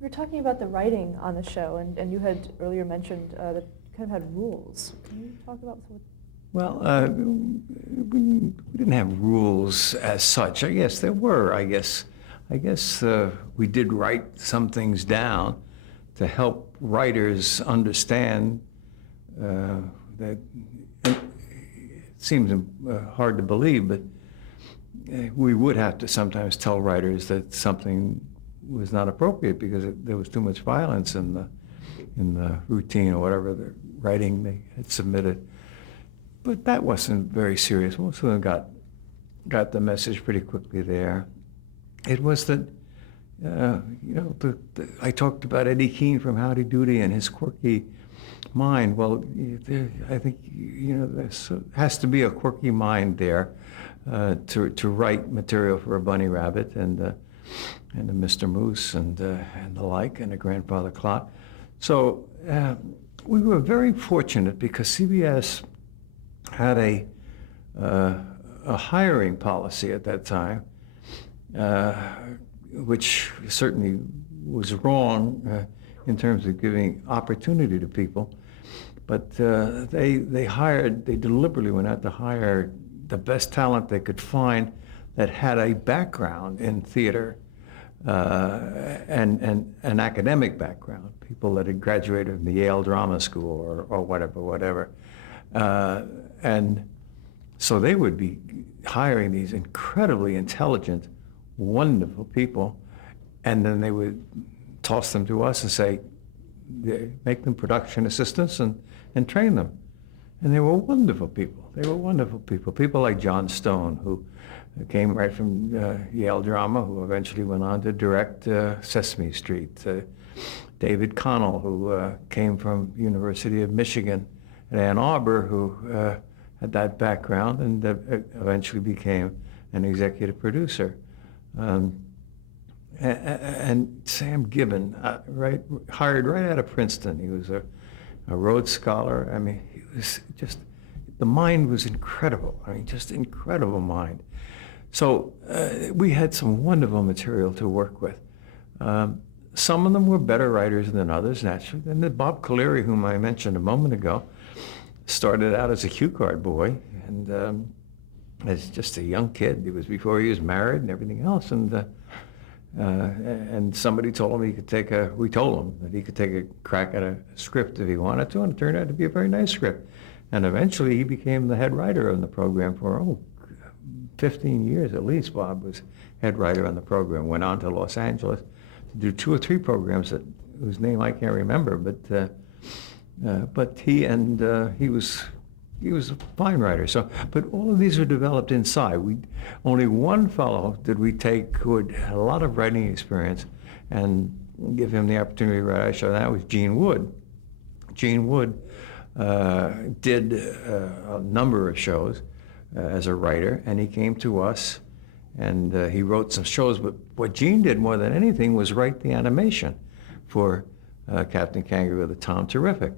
We were talking about the writing on the show, and you had earlier mentioned that you kind of had rules. Can you talk about what? Well, we didn't have rules as such. I guess there were. I guess we did write some things down to help writers understand that. It seems hard to believe, but we would have to sometimes tell writers that something was not appropriate because there was too much violence in the routine or whatever the writing they had submitted. But that wasn't very serious. Most of them got the message pretty quickly there. It was that, I talked about Eddie Keene from Howdy Doody and his quirky mind. Well, I think, there has to be a quirky mind there to write material for a Bunny Rabbit and a Mr. Moose and the like, and a Grandfather Clock. So we were very fortunate because CBS had a hiring policy at that time, which certainly was wrong in terms of giving opportunity to people. But they deliberately went out to hire the best talent they could find that had a background in theater and an academic background, people that had graduated from the Yale Drama School or whatever. And so they would be hiring these incredibly intelligent, wonderful people, and then they would toss them to us and say, make them production assistants and train them. And they were wonderful people. People like John Stone, who came right from Yale Drama, who eventually went on to direct Sesame Street. David Connell, who came from University of Michigan at Ann Arbor, who had that background and eventually became an executive producer. And Sam Gibbon, hired right out of Princeton. He was a Rhodes Scholar. I mean, he was just, the mind was incredible. I mean, just incredible mind. So we had some wonderful material to work with. Some of them were better writers than others, naturally. And Bob Colery, whom I mentioned a moment ago, started out as a cue card boy, and as just a young kid. It was before he was married and everything else. And somebody told him we told him that he could take a crack at a script if he wanted to, and it turned out to be a very nice script. And eventually he became the head writer on the program for, 15 years at least. Bob was head writer on the program, went on to Los Angeles to do 2 or 3 programs whose name I can't remember, but he was a fine writer. So, but all of these are developed inside. Only one fellow did we take who had a lot of writing experience and give him the opportunity to write our show. That was Gene Wood. Gene Wood did a number of shows as a writer, and he came to us and he wrote some shows. But what Gene did more than anything was write the animation for Captain Kangaroo, the Tom Terrific.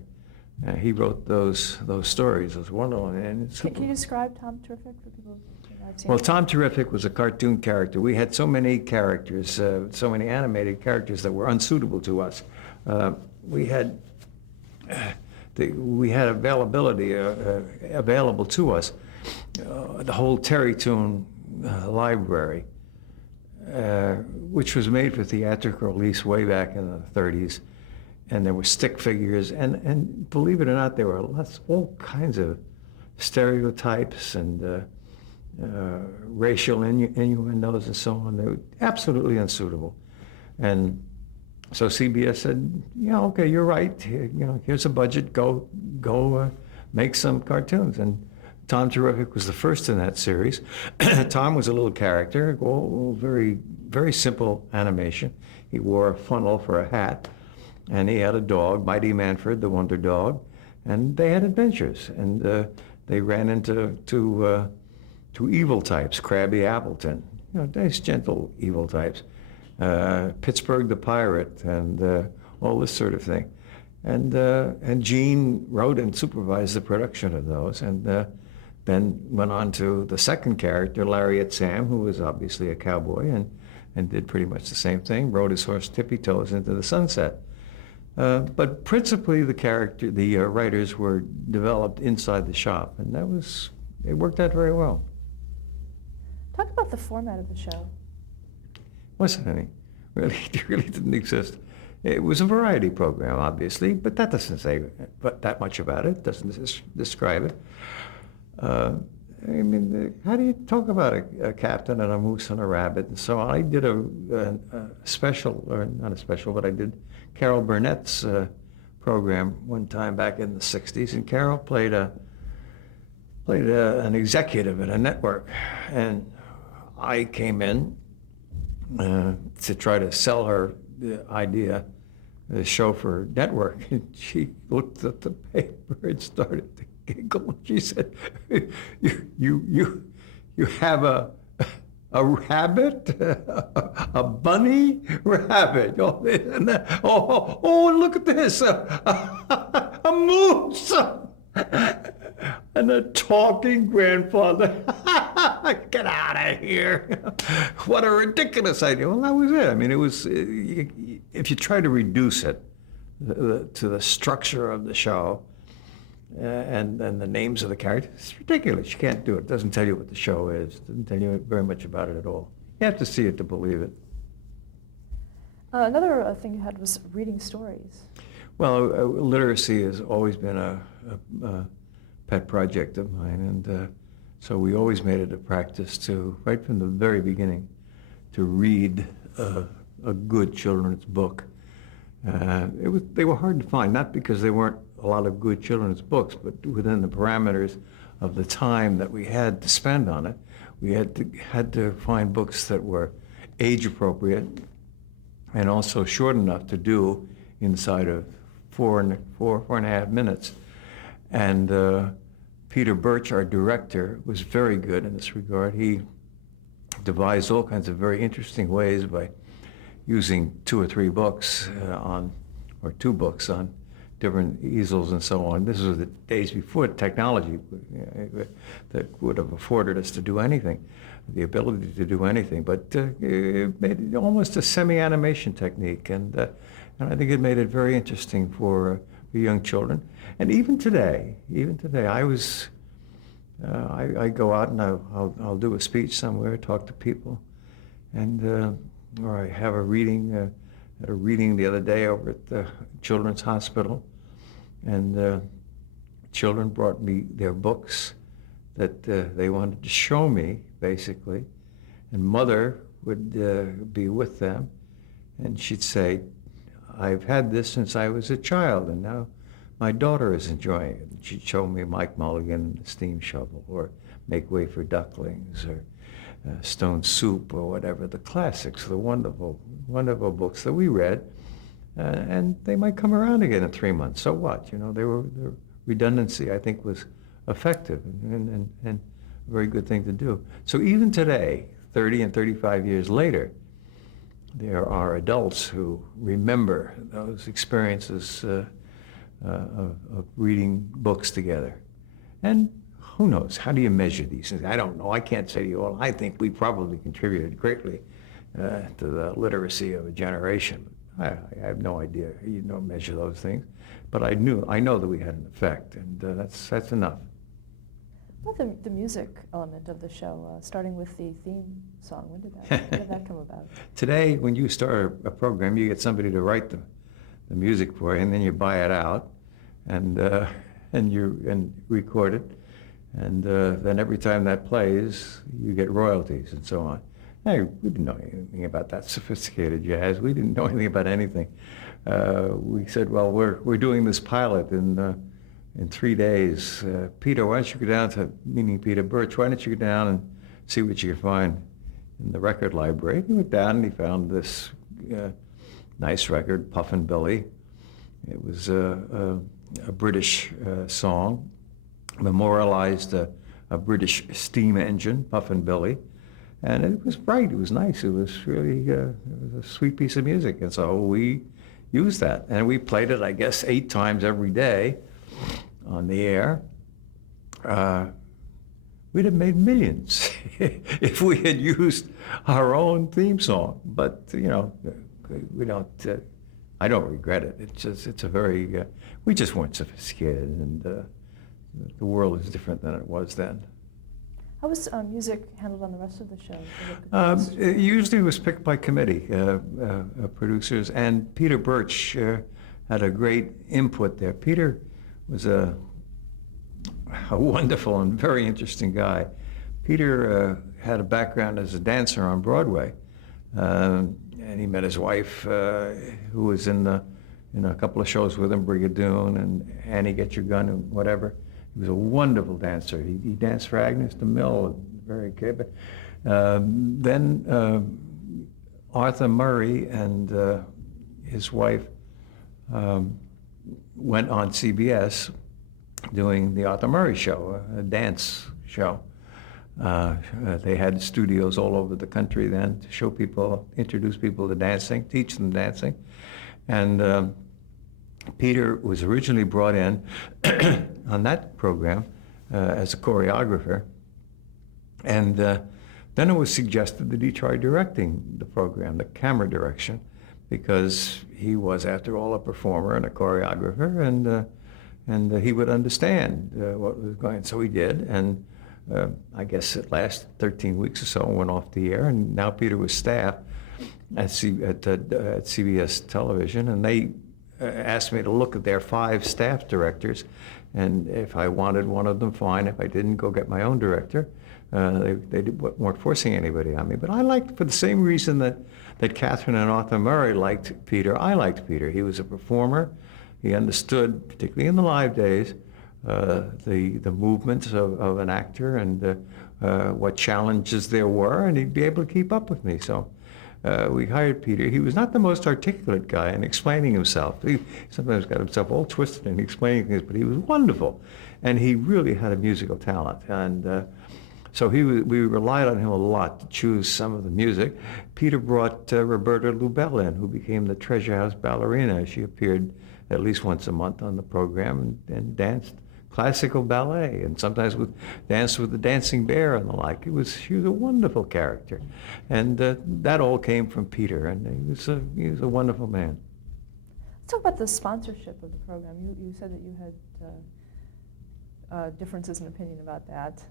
He wrote those stories. It was wonderful. And Can you describe Tom Terrific for people who have seen Well, it? Tom Terrific was a cartoon character. We had so many characters, so many animated characters that were unsuitable to us. We had availability available to us. The whole Terrytoon library, which was made for theatrical release way back in the 30s. And there were stick figures, and believe it or not, there were all kinds of stereotypes and racial innuendos and so on. They were absolutely unsuitable. And so CBS said, okay, you're right. Here's a budget. Go make some cartoons. And Tom Terrific was the first in that series. Tom was a little character, all very, very simple animation. He wore a funnel for a hat. And he had a dog, Mighty Manfred, the Wonder Dog, and they had adventures. And they ran into evil types, Krabby Appleton, nice, gentle evil types, Pittsburgh the Pirate, and all this sort of thing. And Gene wrote and supervised the production of those, and then went on to the second character, Lariat Sam, who was obviously a cowboy, and and did pretty much the same thing, rode his horse tippy toes into the sunset. But principally the writers were developed inside the shop, and it worked out very well. Talk about the format of the show. Wasn't any. Really, it really didn't exist. It was a variety program, obviously, but that doesn't say that much about it, doesn't describe it. I mean, how do you talk about a captain and a moose and a rabbit and so on? I did a special, or not a special, but I did Carol Burnett's program one time back in the 60s, and Carol played an executive at a network, and I came in to try to sell her the idea, the show for network, and she looked at the paper and started to giggle. She said, "You have a rabbit, a bunny rabbit. Oh, look at this, a moose, and a talking grandfather. Get out of here! What a ridiculous idea." Well, that was it. I mean, it was. If you try to reduce it to the structure of the show and the names of the characters, it's ridiculous. You can't do it. It doesn't tell you what the show is. It doesn't tell you very much about it at all. You have to see it to believe it. Another thing you had was reading stories. Well, literacy has always been a pet project of mine, and so we always made it a practice to, right from the very beginning, to read a good children's book. They were hard to find, not because there weren't a lot of good children's books, but within the parameters of the time that we had to spend on it, we had to find books that were age appropriate and also short enough to do inside of four and a half minutes. And Peter Birch, our director, was very good in this regard. He devised all kinds of very interesting ways by using 2 or 3 books or 2 books on different easels and so on. This was the days before technology that would have afforded us to do anything, the ability to do anything. But it made it almost a semi-animation technique, and I think it made it very interesting for young children. And even today, I go out and I'll do a speech somewhere, talk to people, and or I have a reading. Had a reading the other day over at the Children's Hospital, and children brought me their books that they wanted to show me, basically, and Mother would be with them, and she'd say, "I've had this since I was a child, and now my daughter is enjoying it." And she'd show me Mike Mulligan, the Steam Shovel, or Make Way for Ducklings, or Stone Soup, or whatever, the classics, the wonderful, wonderful books that we read, and they might come around again in 3 months. So what? Their redundancy, I think, was effective and a very good thing to do. So even today, 30 and 35 years later, there are adults who remember those experiences of reading books together. And who knows? How do you measure these things? I don't know. I can't say to you, well, I think we probably contributed greatly to the literacy of a generation. I have no idea. You don't measure those things. But I know that we had an effect, and that's enough. What about the music element of the show, starting with the theme song? When did that come about? Today, when you start a program, you get somebody to write the music for you, and then you buy it out, and record it, and then every time that plays, you get royalties and so on. Hey, we didn't know anything about that sophisticated jazz. We didn't know anything about anything. We said, well, we're doing this pilot in 3 days. Peter, why don't you go down to, meaning Peter Birch, why don't you go down and see what you can find in the record library? He went down and he found this nice record, Puffin' Billy. It was a British song, memorialized a British steam engine, Puffin' Billy. And it was bright, it was nice, it was really it was a sweet piece of music. And so we used that. And we played it, I guess, 8 times every day on the air. we'd have made millions if we had used our own theme song. But, you know, we don't, I don't regret it. It's a very, we just weren't sophisticated, and the world is different than it was then. How was music handled on the rest of the show? It usually was picked by committee producers, and Peter Birch had a great input there. Peter was a wonderful and very interesting guy. Peter had a background as a dancer on Broadway, and he met his wife, who was in a couple of shows with him, Brigadoon and Annie Get Your Gun and whatever. He was a wonderful dancer. He danced for Agnes DeMille, very good. But then Arthur Murray and his wife went on CBS doing the Arthur Murray Show, a dance show. They had studios all over the country then to show people, introduce people to dancing, teach them dancing. And Peter was originally brought in on that program as a choreographer. And then it was suggested that he try directing the program, the camera direction, because he was, after all, a performer and a choreographer, and he would understand what was going. So he did, and I guess it lasted 13 weeks or so and went off the air. And now Peter was staff at CBS Television, and they asked me to look at their 5 staff directors, and if I wanted one of them, fine. If I didn't, go get my own director. They weren't forcing anybody on me. But I liked, for the same reason that Catherine and Arthur Murray liked Peter, I liked Peter. He was a performer. He understood, particularly in the live days, the movements of an actor and what challenges there were, and he'd be able to keep up with me. So we hired Peter. He was not the most articulate guy in explaining himself. He sometimes got himself all twisted in explaining things, but he was wonderful. And he really had a musical talent. And so we relied on him a lot to choose some of the music. Peter brought Roberta Lubell in, who became the Treasure House ballerina. She appeared at least once a month on the program and danced classical ballet, and sometimes danced with the Dancing Bear and the like. She was a wonderful character, and that all came from Peter, and he was a wonderful man. Let's talk about the sponsorship of the program. You said that you had differences in opinion about that.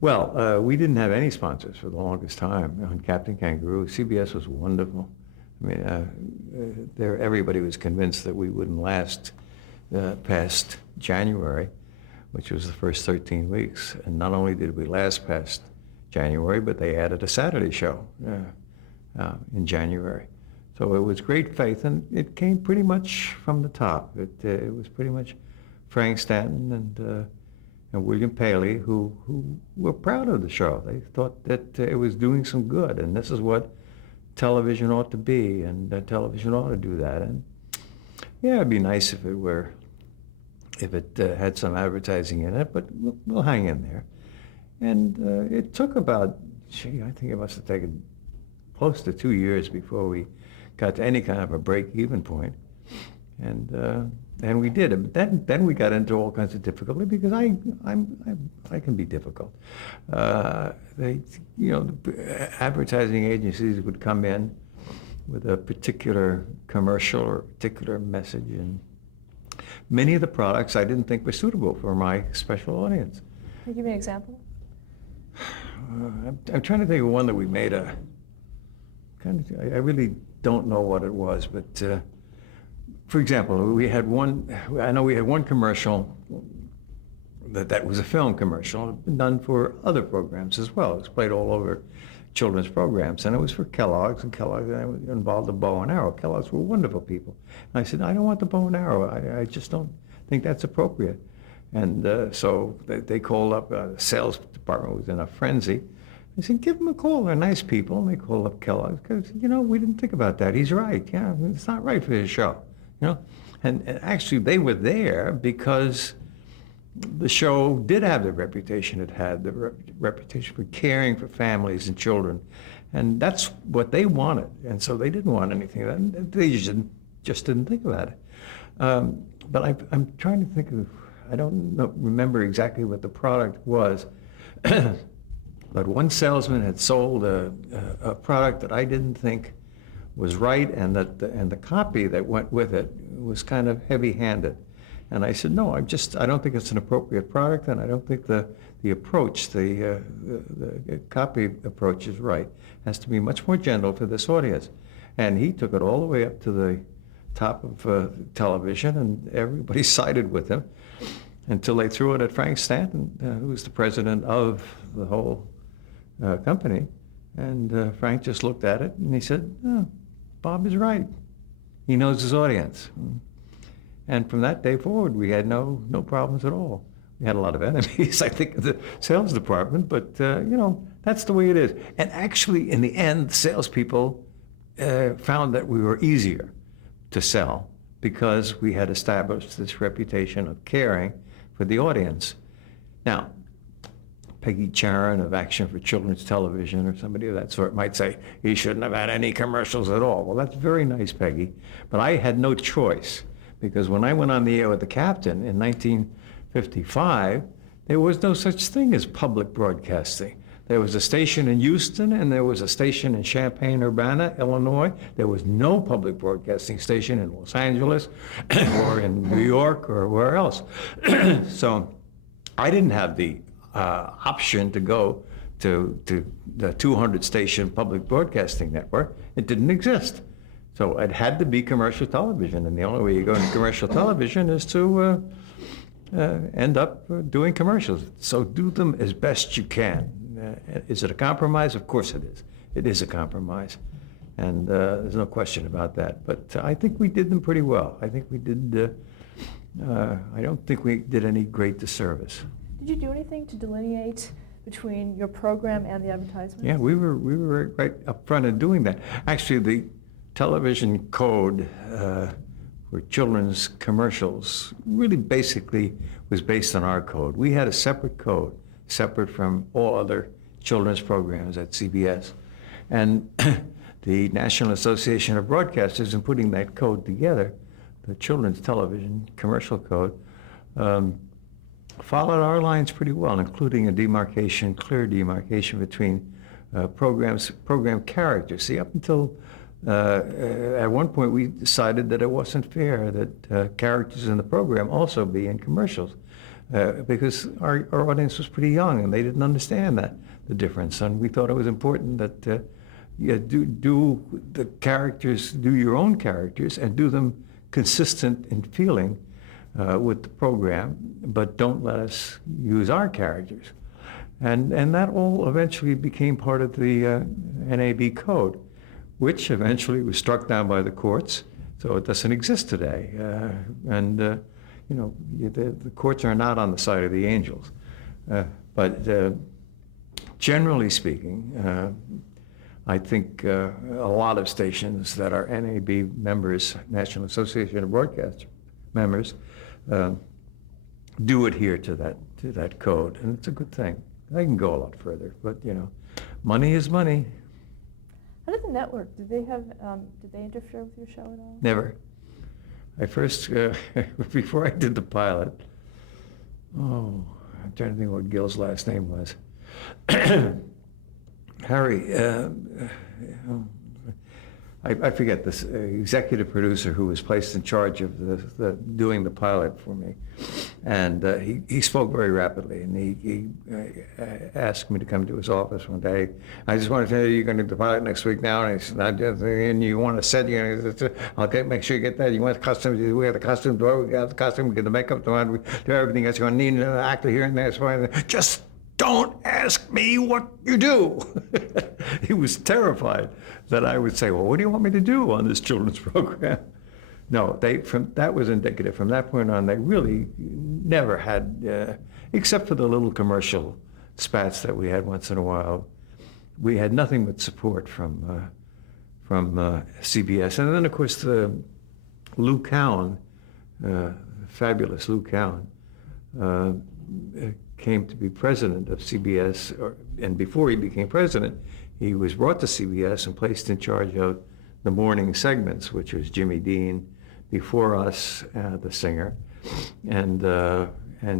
Well, we didn't have any sponsors for the longest time on Captain Kangaroo. CBS was wonderful. I mean, everybody was convinced that we wouldn't last past January, which was the first 13 weeks. And not only did we last past January, but they added a Saturday show in January. So it was great faith, and it came pretty much from the top. It was pretty much Frank Stanton and William Paley who were proud of the show. They thought that it was doing some good, and this is what television ought to be, and television ought to do that. And yeah, it'd be nice if it had some advertising in it, but we'll hang in there. And it took about, I think it must have taken close to 2 years before we got to any kind of a break-even point. And we did. But then we got into all kinds of difficulty, because I can be difficult. The advertising agencies would come in with a particular commercial or a particular message, and many of the products I didn't think were suitable for my special audience. Can you give me an example? I'm trying to think of one that we made I really don't know what it was, but for example, I know we had one commercial that was a film commercial, done for other programs as well. It was played all over children's programs, and it was for Kellogg's, and Kellogg's involved the bow and arrow. Kellogg's were wonderful people. And I said, I don't want the bow and arrow. I just don't think that's appropriate. And so they called up, the sales department was in a frenzy. I said, give them a call. They're nice people. And they called up Kellogg's, because, we didn't think about that. He's right. Yeah, it's not right for his show. And actually they were there because the show did have the reputation it had, the reputation for caring for families and children. And that's what they wanted. And so they didn't want anything. They just didn't think about it. But I'm trying to think of, I don't remember exactly what the product was, But one salesman had sold a product that I didn't think was right, and the copy that went with it was kind of heavy-handed. And I said, no, I don't think it's an appropriate product, and I don't think the approach, the copy approach is right. It has to be much more gentle for this audience. And he took it all the way up to the top of television, and everybody sided with him until they threw it at Frank Stanton, who was the president of the whole company. And Frank just looked at it and he said, oh, Bob is right. He knows his audience. And from that day forward, we had no problems at all. We had a lot of enemies, I think, in the sales department, but that's the way it is. And actually, in the end, salespeople found that we were easier to sell because we had established this reputation of caring for the audience. Now, Peggy Charon of Action for Children's Television or somebody of that sort might say, he shouldn't have had any commercials at all. Well, that's very nice, Peggy. But I had no choice, because when I went on the air with the captain in 1955, there was no such thing as public broadcasting. There was a station in Houston and there was a station in Champaign-Urbana, Illinois. There was no public broadcasting station in Los Angeles or in New York or where else. So I didn't have the option to go to the 200-station public broadcasting network. It didn't exist. So it had to be commercial television, and the only way you go into commercial television is to end up doing commercials. So do them as best you can. Is it a compromise? Of course it is. It is a compromise, and there's no question about that. But I think we did them pretty well. I think we did. I don't think we did any great disservice. Did you do anything to delineate between your program and the advertisements? Yeah, we were right up front in doing that. Actually, the television code for children's commercials really basically was based on our code. We had a separate code, separate from all other children's programs at CBS. And the National Association of Broadcasters, in putting that code together, the children's television commercial code, followed our lines pretty well, including a clear demarcation between program characters. See, up until at one point we decided that it wasn't fair that characters in the program also be in commercials, because our audience was pretty young and they didn't understand the difference. And we thought it was important that do the characters, do your own characters, and do them consistent in feeling with the program, but don't let us use our characters. And that all eventually became part of the NAB code, which eventually was struck down by the courts, so it doesn't exist today. The courts are not on the side of the angels. But generally speaking, I think a lot of stations that are NAB members, National Association of Broadcasters members, do adhere to that code, and it's a good thing. I can go a lot further, but money is money. How did the network, did they interfere with your show at all? Never. I first, before I did the pilot, I'm trying to think what Gil's last name was. Harry, I forget, this executive producer who was placed in charge of doing the pilot for me. And he spoke very rapidly, and he asked me to come to his office one day. I just want to tell you, you're going to do the pilot next week now, and he said, and you want to set, I'll make sure you get that. You want the costumes, we have the costume door, we got the costume, we get the makeup door, we do everything else. You're going to need an actor here and there. So just don't ask me what you do. He was terrified that I would say, well, what do you want me to do on this children's program? No, that was indicative. From that point on, they really never had, except for the little commercial spats that we had once in a while, we had nothing but support from CBS. And then, of course, Lou Cowan, fabulous Lou Cowan, came to be president of CBS, and before he became president, he was brought to CBS and placed in charge of the morning segments, which was Jimmy Dean, before us, the singer, and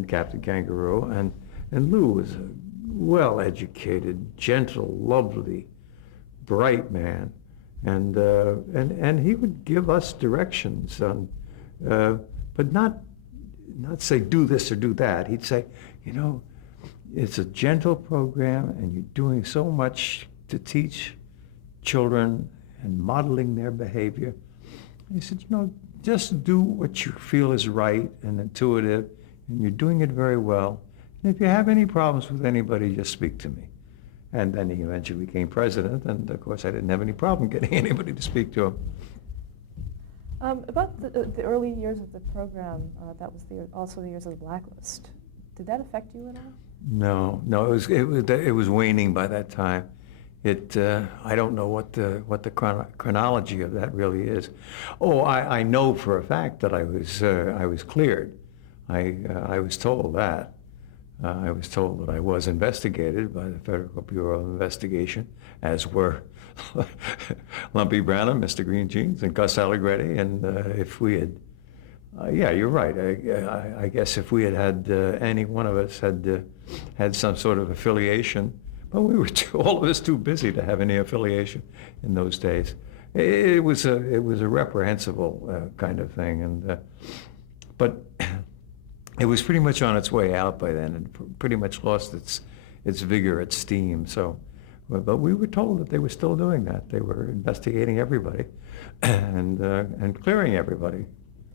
Captain Kangaroo, and Lou was a well-educated, gentle, lovely, bright man, and he would give us directions on, but not say do this or do that. He'd say, you know, it's a gentle program, and you're doing so much to teach children and modeling their behavior. He said, you know, just do what you feel is right and intuitive, and you're doing it very well. And if you have any problems with anybody, just speak to me. And then he eventually became president, and of course I didn't have any problem getting anybody to speak to him. About the early years of the program, that was also the years of the blacklist. Did that affect you at all? No, it was waning by that time. I don't know what the chronology of that really is. Oh, I know for a fact that I was cleared. I was told that. I was told that I was investigated by the Federal Bureau of Investigation, as were Lumpy Branham, Mr. Green Jeans, and Gus Allegretti. And if we had, yeah, you're right. I guess if we had any one of us had some sort of affiliation, but we were all of us too busy to have any affiliation in those days. It was a reprehensible kind of thing, and but. It was pretty much on its way out by then, and pretty much lost its vigor, its steam. So, but we were told that they were still doing that. They were investigating everybody, and clearing everybody.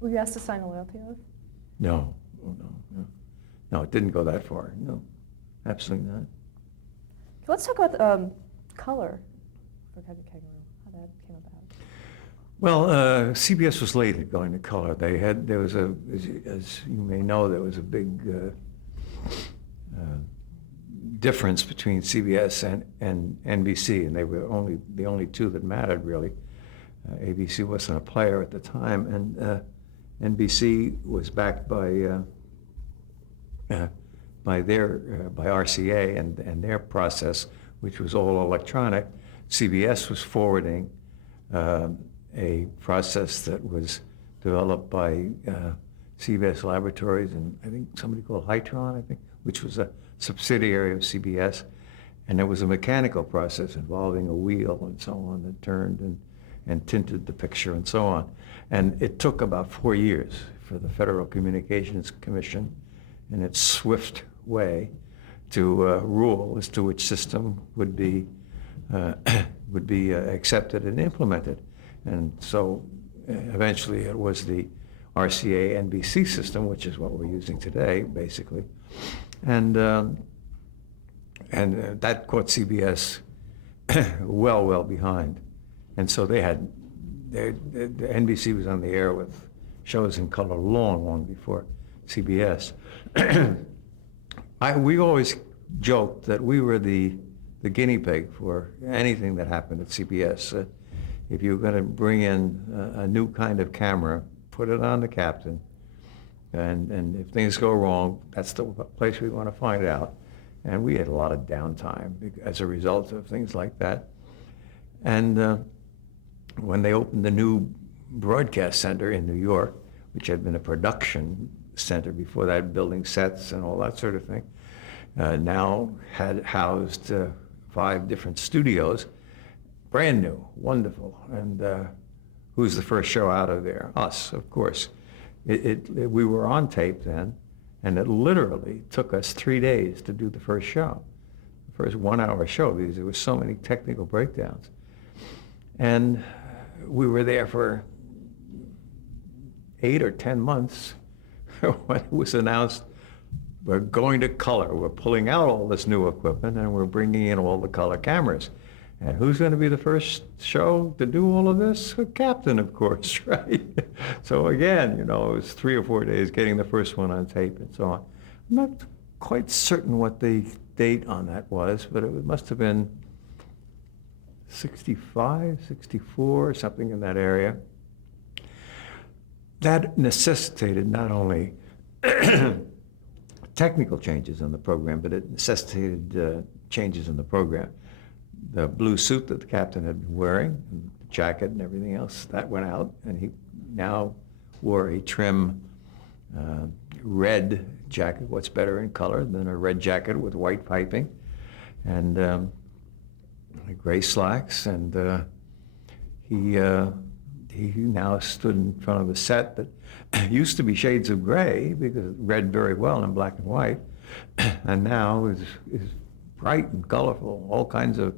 Were you asked to sign a loyalty oath? No, no, it didn't go that far. No, absolutely not. Let's talk about color for Captain Kangaroo. How that came about. Well, CBS was late at going to color. There was as you may know, there was a big difference between CBS and NBC, and they were the only two that mattered really. ABC wasn't a player at the time, and NBC was backed by RCA and their process, which was all electronic. CBS was forwarding a process that was developed by CBS Laboratories and I think somebody called Hytron, which was a subsidiary of CBS. And there was a mechanical process involving a wheel and so on that turned and tinted the picture and so on. And it took about 4 years for the Federal Communications Commission, in its swift way, to rule as to which system would be accepted and implemented. And so eventually it was the RCA NBC system, which is what we're using today, basically. And that caught CBS well behind. And so the NBC was on the air with shows in color long before CBS. We always joked that we were the guinea pig for anything that happened at CBS. If you're going to bring in a new kind of camera, put it on the captain, and if things go wrong, that's the place we want to find out. And we had a lot of downtime as a result of things like that. And when they opened the new broadcast center in New York, which had been a production center before that, building sets and all that sort of thing, now had housed 5 different studios. Brand new, wonderful, and who's the first show out of there? Us, of course. We were on tape then, and it literally took us 3 days to do the first show, the first 1-hour show, because there were so many technical breakdowns. And we were there for 8 or 10 months when it was announced, we're going to color. We're pulling out all this new equipment, and we're bringing in all the color cameras. And who's going to be the first show to do all of this? A captain, of course, right? So again, it was 3 or 4 days getting the first one on tape and so on. I'm not quite certain what the date on that was, but it must have been 65, 64, something in that area. That necessitated not only technical changes in the program, but it necessitated changes in the program. The blue suit that the captain had been wearing, and the jacket and everything else, that went out, and he now wore a trim red jacket. What's better in color than a red jacket with white piping? and gray slacks, and he now stood in front of a set that used to be shades of gray because it read very well in black and white, and now is bright and colorful, all kinds of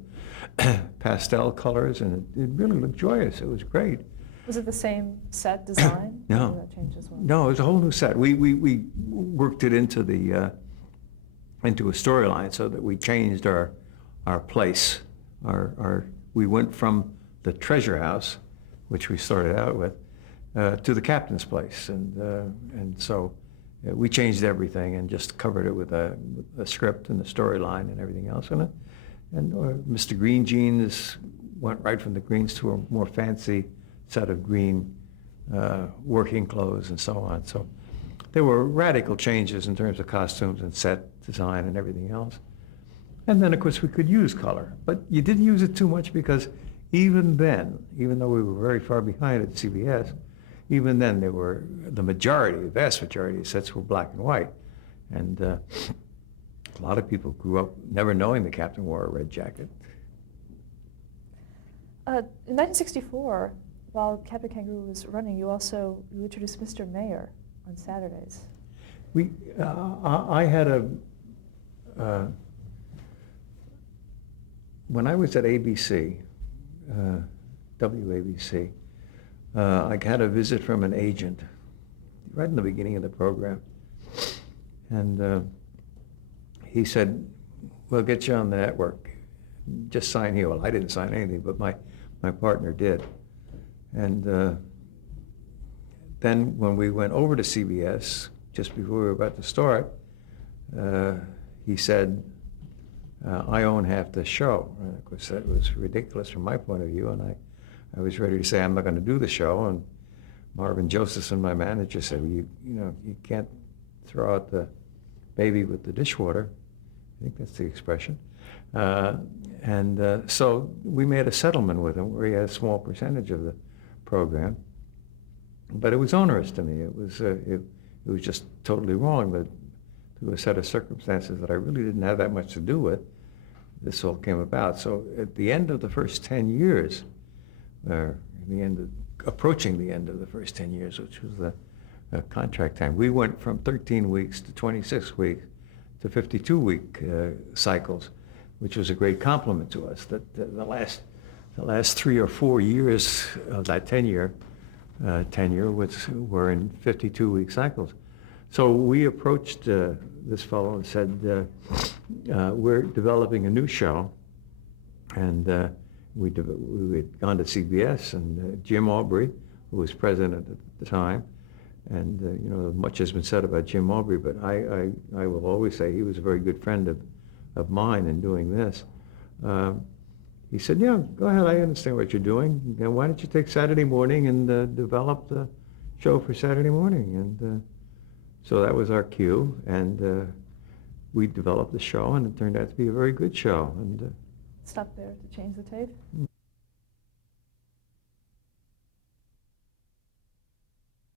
pastel colors, and it really looked joyous. It was great. Was it the same set design? No. Or did that change as well? No, it was a whole new set. We worked it into the into a storyline so that we changed our place. We went from the treasure house, which we started out with, to the captain's place, and so we changed everything and just covered it with a script and the storyline and everything else in it. And Mr. Green Jeans went right from the greens to a more fancy set of green working clothes and so on. So there were radical changes in terms of costumes and set design and everything else. And then, of course, we could use color, but you didn't use it too much because even then, even though we were very far behind at CBS, even then the vast majority of sets were black and white. And a lot of people grew up never knowing the captain wore a red jacket. In 1964, while Captain Kangaroo was running, you introduced Mr. Mayor on Saturdays. I had when I was at ABC, WABC, I had a visit from an agent right in the beginning of the program. And he said, "We'll get you on the network. Just sign here." Well, I didn't sign anything, but my partner did. And then when we went over to CBS, just before we were about to start, he said, "I own half the show." And of course, that was ridiculous from my point of view, and I was ready to say, "I'm not going to do the show." And Marvin Josephson, my manager, said, "Well, you can't throw out the baby with the dishwater." I think that's the expression. So we made a settlement with him where he had a small percentage of the program, but it was onerous to me. It was just totally wrong that through a set of circumstances that I really didn't have that much to do with, this all came about. So at the end of the first 10 years, approaching the end of the first 10 years, which was the contract time, we went from 13 weeks to 26 weeks to 52-week cycles, which was a great compliment to us. That the last 3 or 4 years of that tenure were in 52-week cycles. So we approached this fellow and said, "We're developing a new show," and we had gone to CBS, and Jim Aubrey, who was president at the time, and much has been said about Jim Aubrey, but I will always say he was a very good friend of mine in doing this. He said, "Yeah, go ahead, I understand what you're doing. Why don't you take Saturday morning and develop the show for Saturday morning?" And so that was our cue, and we developed the show, and it turned out to be a very good show. And Stop there to change the tape.